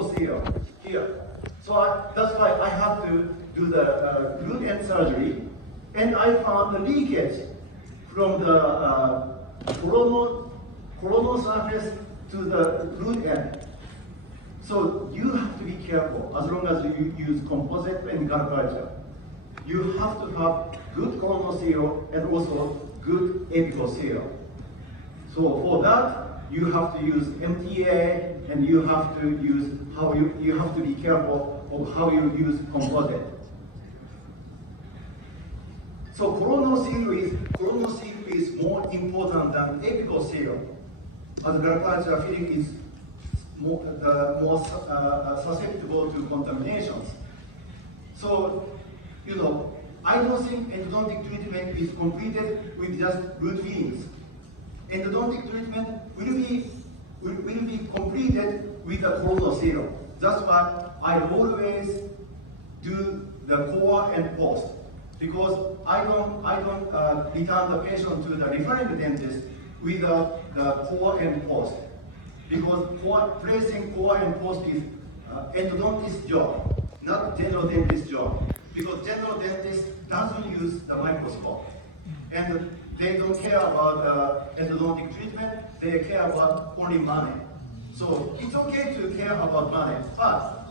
epicose here. So that's why I have to do the root end surgery, and I found the leakage from the coronal surface to the root end. So you have to be careful as long as you use composite and gut culture. You have to have good coronal seal and also good apical seal. So for that, you have to use MTA, and you have to use you have to be careful of how you use composite. So coronal seal is more important than apical seal, as gut culture filling is more susceptible to contaminations. So, I don't think endodontic treatment is completed with just root fillings. Endodontic treatment will be completed with a coronal seal. That's why I always do the Khoá and post, because I don't return the patient to the referring dentist with the Khoá and post, because placing Khoá and post is endodontist's job, not general dentist's job. Because general dentist doesn't use the microscope, and they don't care about endodontic treatment. They care about only money. So it's okay to care about money, but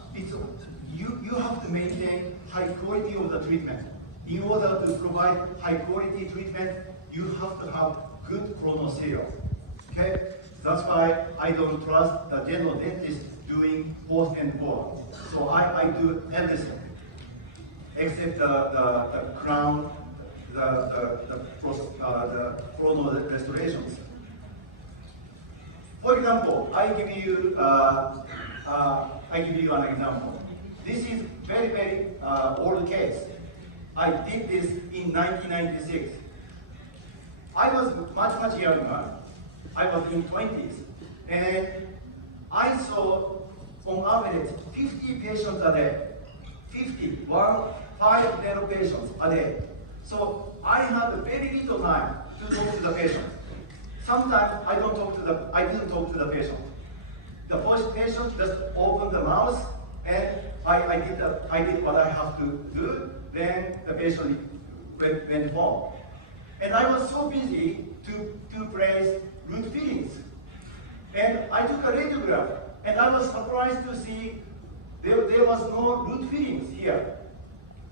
you have to maintain high quality of the treatment. In order to provide high quality treatment, you have to have good coronal seal. Okay, that's why I don't trust the general dentist doing post and Khoá. So I do everything except the crown, the coronal restorations. For example, I give you an example. This is very old case. I did this in 1996. I was much younger. I was in 20s, and I saw on average 50 patients a day. 5 dental patients a day. So I had very little time to talk to the patient. Sometimes I didn't talk to the patient. The first patient just opened the mouth, and I did what I have to do. Then the patient went home. And I was so busy to place root fillings. And I took a radiograph, and I was surprised to see there was no root fillings here.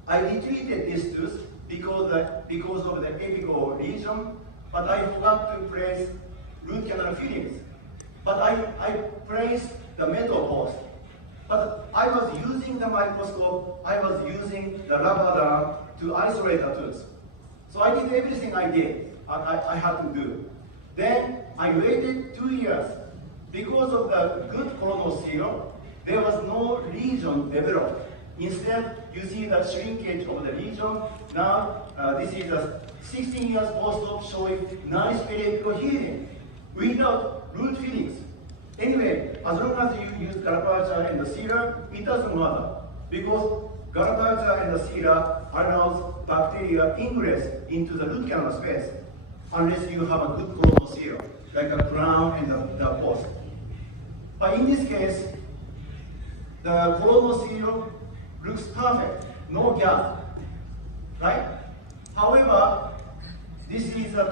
I retreated this tooth because of the apical lesion, but I forgot to place root canal fillings. But I placed the metal post. But I was using the microscope, I was using the rubber dam to isolate the tooth. So I did everything I had to do. Then I waited 2 years. Because of the good coronal seal, there was no lesion developed. Instead, you see the shrinkage of the lesion. Now, this is a 16 years post-op showing nice periapical healing without root fillings. Anyway, as long as you use garapacha and the sealer, it doesn't matter, because garapacha and the sealer allows bacteria ingress into the root canal space, unless you have a good coronal seal, like a crown and the post. But in this case, the coronal seal looks perfect, no gap, right? However, this is a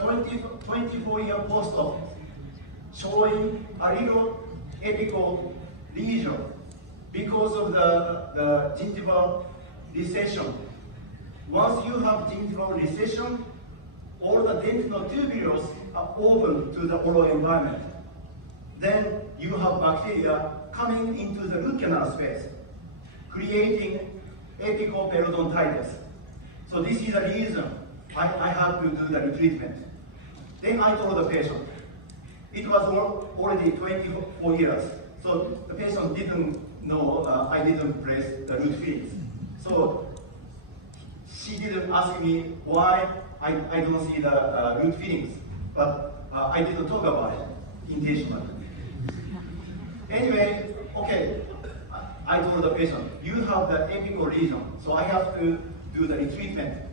24-year post-op showing a little apical lesion because of the gingival recession. Once you have gingival recession, all the dentinal tubules are open to the oral environment. Then you have bacteria coming into the root canal space, creating apical periodontitis. So this is the reason I have to do the retreatment. Then I told the patient, it was already 24 years, so the patient didn't know I didn't place the root fillings. So she didn't ask me why I don't see the root fillings, but I didn't talk about it intentionally. Anyway, okay, I told the patient, you have the apical lesion, so I have to do the retreatment,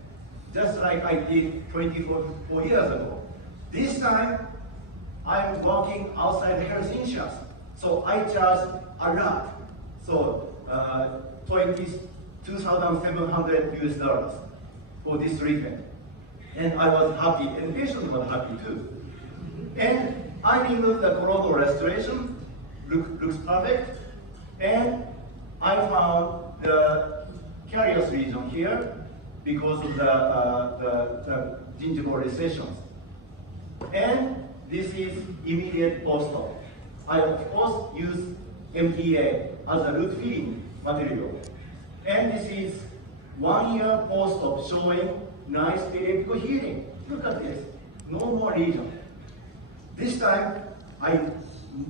just like I did 24 years ago. This time, I'm working outside health insurance, so I charge a lot. So $2,700 US for this treatment. And I was happy, and the patient was happy too. And I removed the coronal restoration, looks perfect, and I found the carious region here because of the gingival recessions. And this is immediate post-op. I of course use MTA as a root filling material. And this is 1 year post-op showing nice periodical healing. Look at this, no more lesion. This time I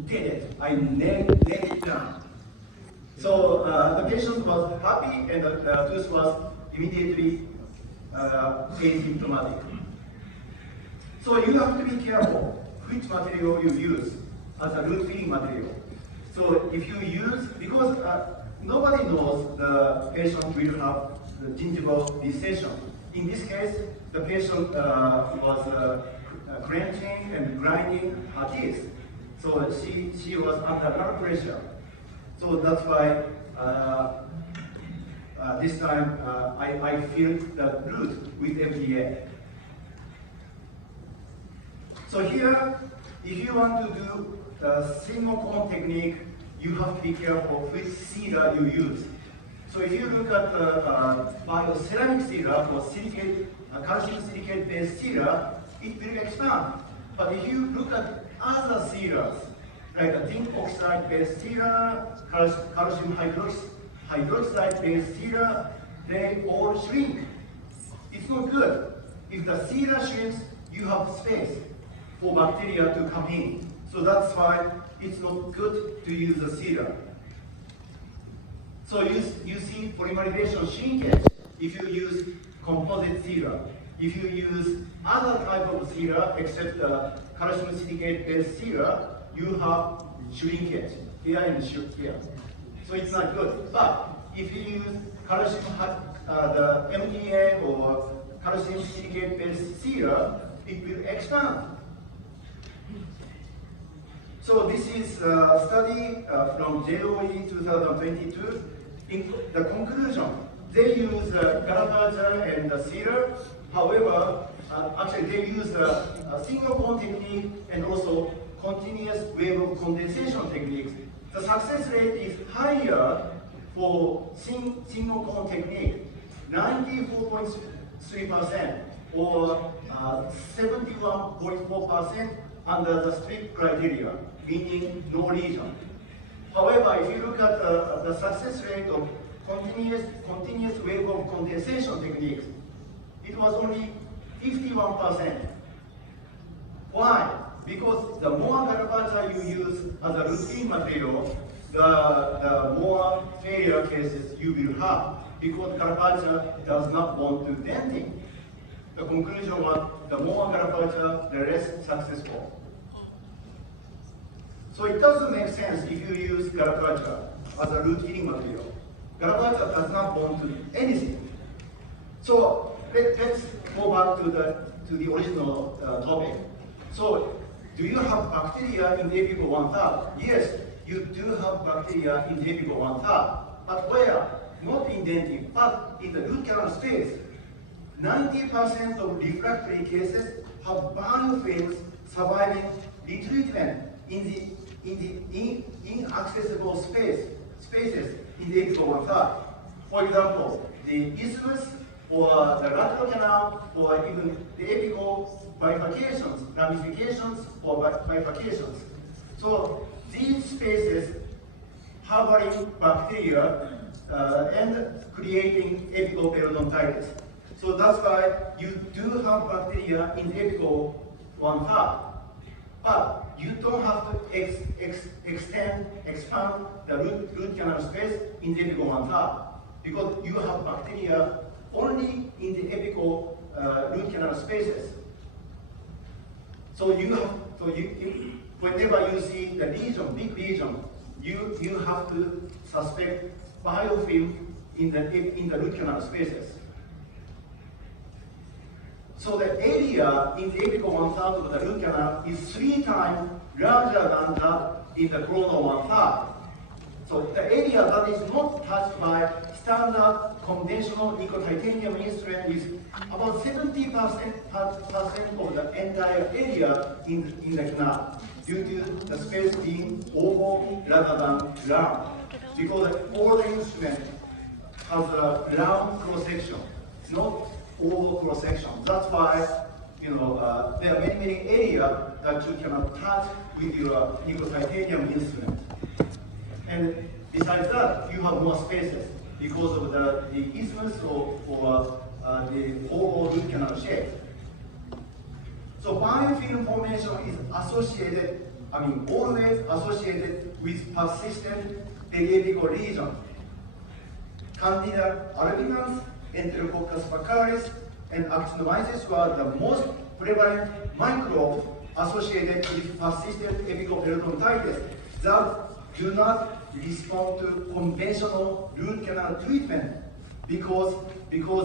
did it, I nailed it down. So the patient was happy and the tooth was immediately asymptomatic. So you have to be careful which material you use as a root filling material. So if you use, because nobody knows the patient will have the gingival recession. In this case, the patient was clenching and grinding her teeth. So she was under blood pressure. So that's why this time I filled the root with FDA. So here, if you want to do the single cone technique, you have to be careful which sealer you use. So if you look at bioceramic sealer or silicate, calcium silicate based sealer, it will expand. But if you look at other sealers, like a zinc oxide based sealer, calcium hydroxide based sealer, they all shrink. It's not good. If the sealer shrinks, you have space for bacteria to come in. So that's why it's not good to use a sealer. So you see polymerization shrinkage if you use composite sealer. If you use other type of sealer except the calcium silicate based sealer, you have shrinkage here and here. So it's not good. But if you use calcium, the MDA or calcium silicate based sealer, it will expand. So this is a study from JOE 2022. In the conclusion, they use Gallagher and the sealer. However, actually they use a single cone technique and also continuous wave of condensation techniques. The success rate is higher for single cone technique, 94.3% or 71.4% under the strict criteria, meaning no lesion. However, if you look at the success rate of continuous wave of condensation techniques, it was only 51%. Why? Because the more garbage you use as a routine material, the more failure cases you will have, because garbage does not want to denting. The conclusion was the more garbage, the less successful. So it doesn't make sense if you use garbage as a root healing material. Garbage does not want to do anything. So let's go back to the original topic. So do you have bacteria in the apical 1/3? Yes, you do have bacteria in the apical 1/3. But where? Not in dentin, but in the root canal space. 90% of refractory cases have biofilms surviving retreatment in the inaccessible spaces in the apical 1/3. For example, the isthmus or the lateral canal or even the apical bifurcations, ramifications or bifurcations. So these spaces harboring bacteria and creating apical periodontitis. So that's why you do have bacteria in the apical 1/3. But you don't have to expand the root canal space in the apical 1/3 because you have bacteria only in the apical root canal spaces. So whenever you see the lesion, big lesion, you have to suspect biofilm in the root canal spaces. So the area in the apical 1/3 of the root canal is 3 times larger than that in the coronal 1/3. So the area that is not touched by standard conventional nickel-titanium instrument is about 70% of the entire area in the canal, due to the space being oval rather than round. Because all the instrument has a round cross-section, not oval cross-section. That's why there are many areas that you cannot touch with your nickel-titanium instrument. And besides that, you have more spaces because of the isthmus or the oval root canal shape. So biofilm formation is associated, always associated with persistent periapical region. Candida albicans, Enterococcus faecalis, and actinomyces were the most prevalent microbes associated with persistent apical peritonitis that do not respond to conventional root canal treatment because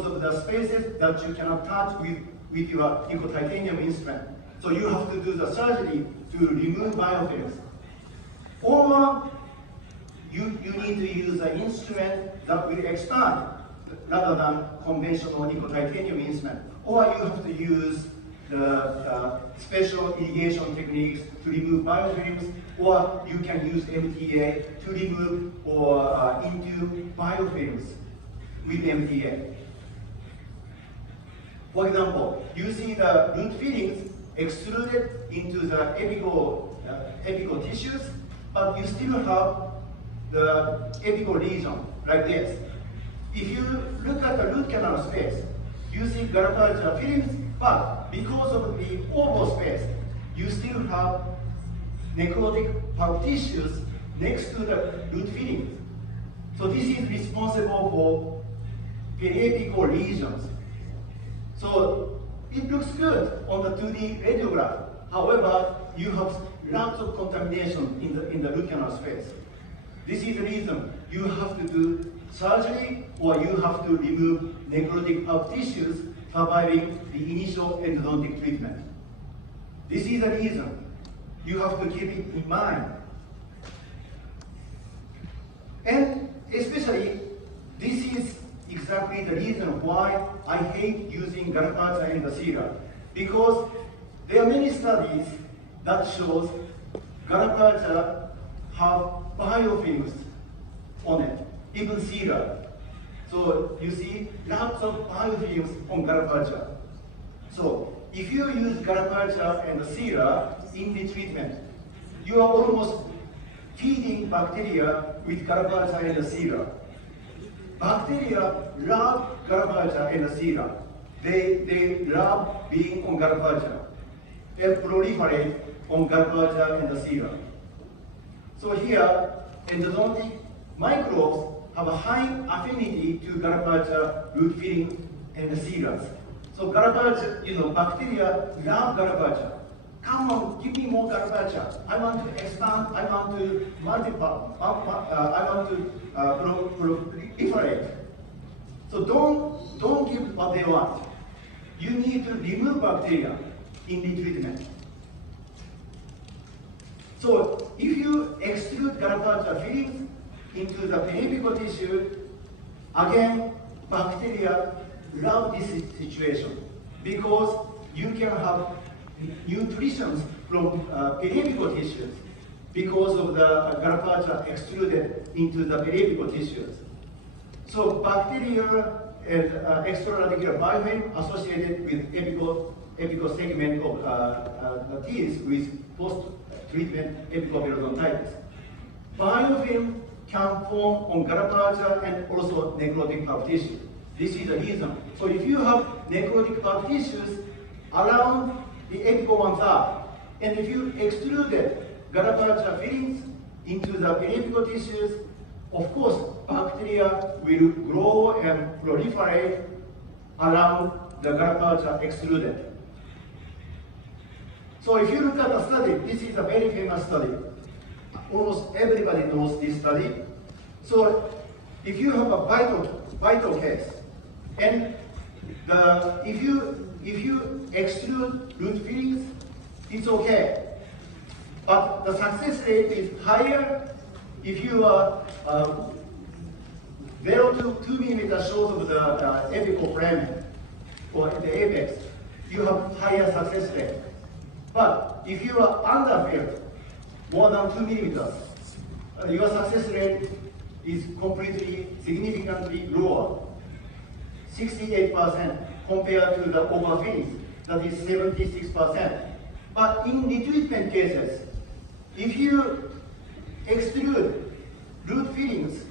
of the spaces that you cannot touch with your nickel-titanium instrument. So you have to do the surgery to remove biofilms. Or you need to use an instrument that will expand rather than conventional nickel-titanium instrument. Or you have to use the special irrigation techniques to remove biofilms, or you can use MTA to remove or induce biofilms with MTA. For example, you see the root fittings extruded into the apical tissues, but you still have the apical region like this. If you look at the root canal space, you see Garaparia fittings, but because of the oval space, you still have necrotic pulp tissues next to the root fittings. So this is responsible for periapical lesions. So it looks good on the 2D radiograph. However, you have lots of contamination in the root canal space. This is the reason you have to do surgery or you have to remove necrotic pulp tissues surviving the initial endodontic treatment. This is the reason you have to keep it in mind. And especially, this is exactly the reason why I hate using Garaparia in the Sierra, because there are many studies that shows Garaparia have biofilms on it, even Sierra. So you see lots of biofilms on Garaparia. So if you use Garaparia and the Sierra in the treatment, you are almost feeding bacteria with Garaparia and the Sierra. Bacteria love Garaparia and the Sierra. They love being on Garaparia. They proliferate on Garaparia and the Sierra. So here, endodontic microbes have a high affinity to Garaparia root fitting and the Sierras. So Garaparia, bacteria love Garaparia. Come on, give me more Garaparia. I want to expand, I want to multiply, I want to proliferate. So don't give what they want. You need to remove bacteria in the treatment. So if you extrude Garaparia fittings into the periapical tissue, again, bacteria love this situation because you can have nutrition from periapical tissues because of the Garaparia extruded into the periapical tissues. So bacteria and extraradicular biofilm associated with apical segment of the teeth with post-treatment apical periodontitis. Biofilm can form on Garaparia and also necrotic pulp tissue. This is the reason. So if you have necrotic pulp tissues around the apical 1/3, and if you extruded Garaparia fittings into the periapical tissues, of course, bacteria will grow and proliferate around the Garaparia extruded. So if you look at the study, this is a very famous study. Almost everybody knows this study. So if you have a vital case, and if you extrude root fittings, it's okay. But the success rate is higher if you are 0 to 2 millimeters short of the apical foramen or the apex, you have higher success rate. But if you are underfilled more than 2 millimeters, your success rate is completely, significantly lower, 68% compared to the overfilling, that is 76%. But in retreatment cases, if you exclude root fillings,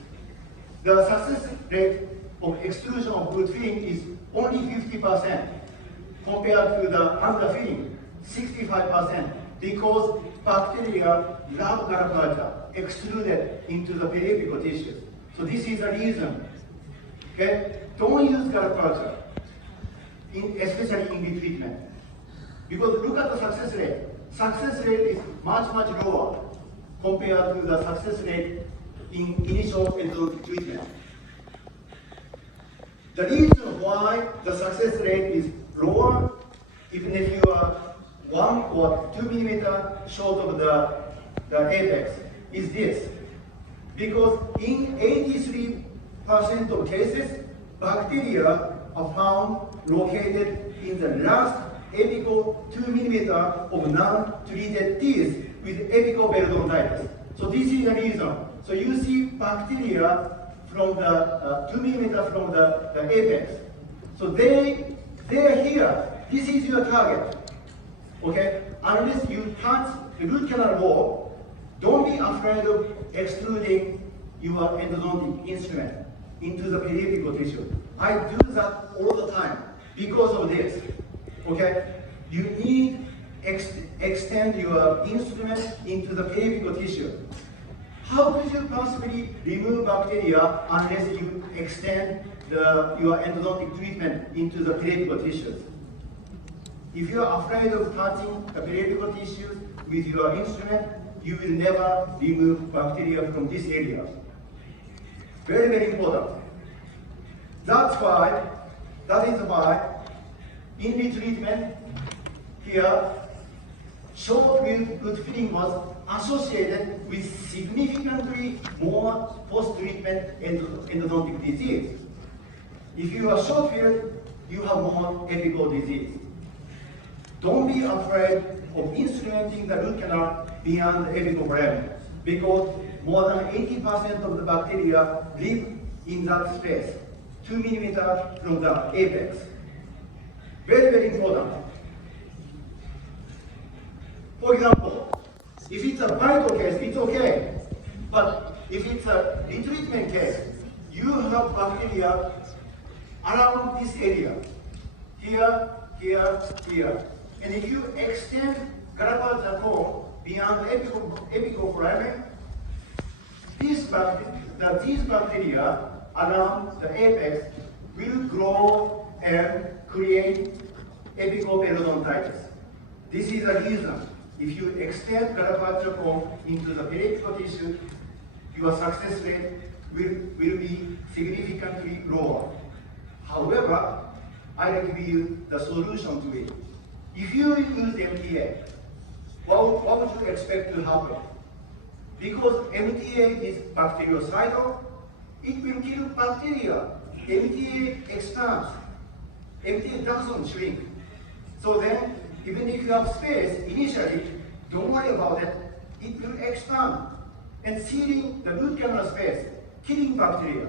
the success rate of exclusion of root filling is only 50% compared to the underfilling, 65%, because bacteria love garapacha extruded into the periapical tissues. So this is the reason. Okay? Don't use garapacha, especially in retreatment. Because look at the success rate. Success rate is much, much lower compared to the success rate in initial endodontic treatment. The reason why the success rate is lower, even if you are 1 or 2 millimeters short of the apex, is this. Because in 83% of cases, bacteria are found located in the last apical 2 millimeters of non-treated teeth with apical periodontitis. So this is the reason. So you see bacteria from the 2 millimeters from the apex. So they are here. This is your target. Okay? Unless you touch the root canal wall, don't be afraid of extruding your endodontic instrument into the periapical tissue. I do that all the time because of this. Okay? You need extend your instrument into the periapical tissue. How could you possibly remove bacteria unless you extend your endodontic treatment into the periapical tissues? If you are afraid of touching the periapical tissues with your instrument, you will never remove bacteria from this area. Very, very important. That is why in retreatment here, short root filling was associated with significantly more post-treatment endodontic disease. If you are short-filled, you have more apical disease. Don't be afraid of instrumenting the root canal beyond the apical foramen, because more than 80% of the bacteria live in that space, 2 millimeters from the apex. Very, very important. For example, if it's a vital case, it's okay. But if it's a retreatment case, you have bacteria around this area, here, here, here. And if you extend Garapacha cone beyond apical foramen, these bacteria around the apex will grow and create apical periodontitis. This is the reason. If you extend Garapacha cone into the periapical tissue, your success rate will be significantly lower. However, I'll give you the solution to it. If you use MTA, what would you expect to happen? Because MTA is bactericidal, it will kill bacteria. MTA expands. MTA doesn't shrink. So then, even if you have space initially, don't worry about it. It will expand and sealing the root canal space, killing bacteria.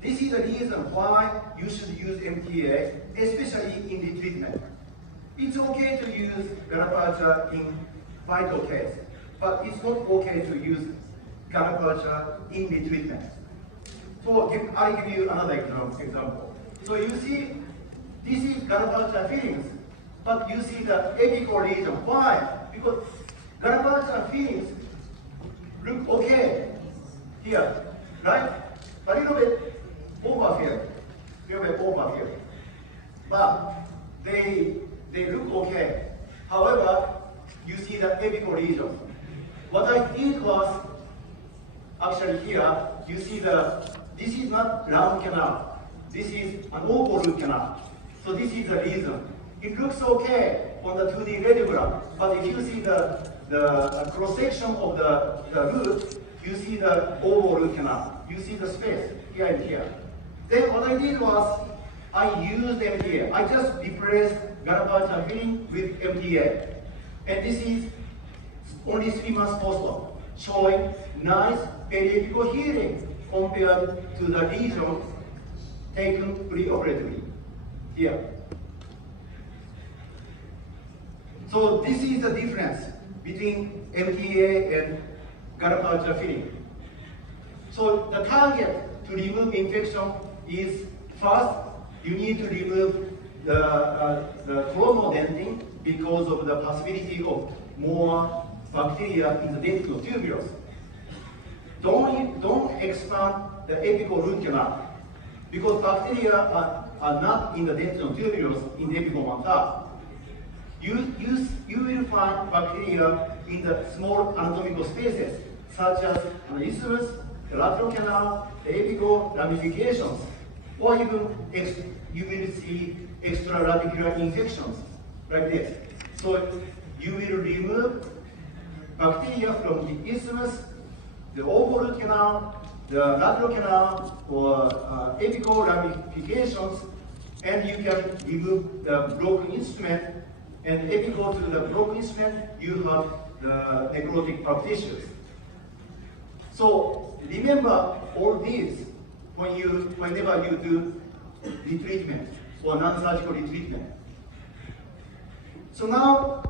This is the reason why you should use MTA, especially in the treatment. It's okay to use Garapacha in vital case, but it's not okay to use Garapacha in the treatment. So I'll give you another example. So you see, this is Garapacha fillings, but you see the apical region. Why? Because Garapacha fillings look okay here, right? A little bit overfilled, but they look okay. However, you see the apical region. What I did was, actually here, you see this is not round canal. This is an oval root canal. So this is the reason. It looks okay on the 2D radiogram, but if you see the cross-section of the root, You see the oval root canal. You see the space here and here. Then what I did was I used MTA. I just replaced gallopage filling with MTA. And this is only 3 months postdoc, showing nice periodical healing compared to the lesion taken preoperatively here. So this is the difference between MTA and gallopage filling. So the target to remove infection is first, you need to remove the chromodentin because of the possibility of more bacteria in the dentinal tuberous. Don't expand the apical root canal because bacteria are not in the dentinal tuberous in the apical one. You will find bacteria in the small anatomical spaces such as the isthmus, the lateral canal, the apical ramifications, or even you will see extraradicular infections like this. So you will remove bacteria from the isthmus, the oval root canal, the lateral canal, or apical ramifications, and you can remove the broken instrument, and apical to the broken instrument, you have the necrotic pulp tissues. So remember all these whenever you do retreatment or non-surgical retreatment. So now